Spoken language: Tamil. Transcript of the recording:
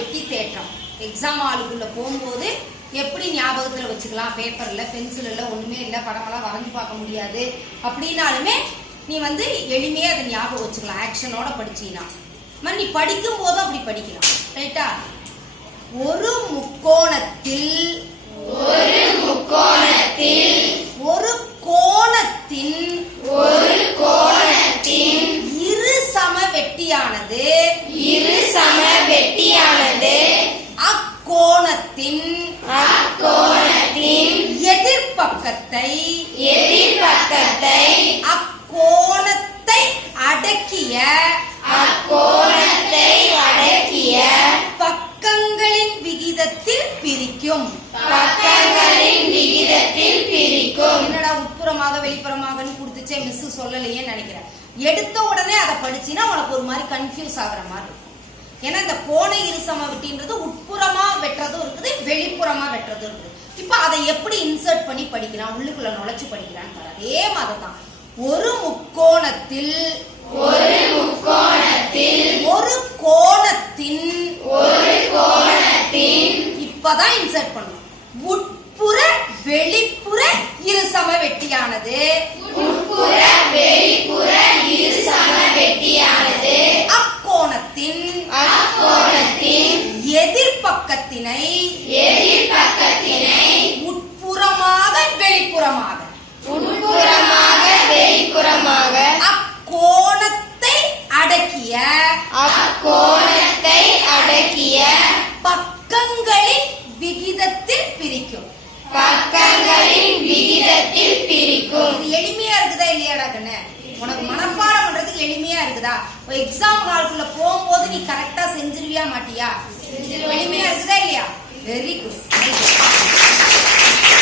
வெட்டி தேற்றம் எக்ஸாம் ஆளுக்குள்ள போகும்போது எப்படி ஞாபகத்துல வச்சுக்கலாம்? பேப்பர்ல பென்சில் இல்ல ஒண்ணுமே இல்ல படமெல்லாம் வரைஞ்சு பார்க்க முடியாது. அப்படின்னாலுமே நீ வந்து எளிமையா அதை ஞாபகம் வச்சுக்கலாம். ஆக்ஷனோட படிச்சீங்கன்னா மாதிரி நீ படிக்கும் போதும் அப்படி படிக்கலாம். ரைட்டா ஒரு முக்கோணத்தில் ஒரு முக்கோணத்தில் ஒரு கோணத்தின் ஒரு கோணத்தின் இரு சம வெட்டியானது இரு சம வெட்டியானது அக்கோணத்தின் அக்கோணத்தின் எதிர்ப்பக்கத்தை எதிர்பக்கத்தை அக்கோணத்தை அடக்கிய அக்கோணத்தை அடக்கிய பக்கங்களின் விகிதத்தில் பிரிக்கும். பக்கங்களின் விகிதத்தில் பிரிக்கும். என்னடா உட்புறமாக வெளிப்புறமாகன்னு கொடுத்துச்சே மிஸ் சொல்லலையே நினைக்கிறேன். எடுத்த உடனே அதை படிச்சினா உனக்கு ஒரு மாதிரி கன்ஃபியூஸ் ஆகுற மாதிரி இருக்கும். ஏன்னா இந்த கோண இருசம வெட்டின்றது உட்புறமா வெளிப்புறமா வெட்டுறதும் இருக்குது இப்போ அதை எப்படி இன்சர்ட் பண்ணி படிக்கலாம் உள்ளுக்குள்ள நுழைச்சு படிக்கிறான்னு பாரு. அதே மாதிரி தான் ஒரு முக்கோணத்தில் ஒரு முக்கோணத்தில் ஒரு கோணத்தின் ஒரு கோணத்தின் இப்பதான் இன்சர்ட் பண்ணணும் உட்புற வெளிப்புற இருசம வெட்டியானது. உட்புற வெளிப்புற இரு சம வெட்டியானது. அக்கோணத்தின் அக்கோணத்தின் எதிர்பக்கத்தினை உட்புறமாக வெளிப்புறமாக உட்புறமாக வெளிப்புறமாக அக்கோணத்தை அடக்கிய அக்கோணத்தை அடக்கிய பக்கங்களின் விகிதத்தில் பிரிக்கும். பக்கங்களின் விகிதத்தில் பிரிக்கும். இது எளிமையா இருக்குதா இல்லையாடா கண்ணு உனக்கு மனப்பாடம் பண்றதுக்கு எளிமையா இருக்குதா? எக்ஸாம் ஹால்குள்ள போகும்போது நீ கரெக்டா செஞ்சிருவியா மாட்டியா? எளிமையா இருக்குதா இல்லையா? Very good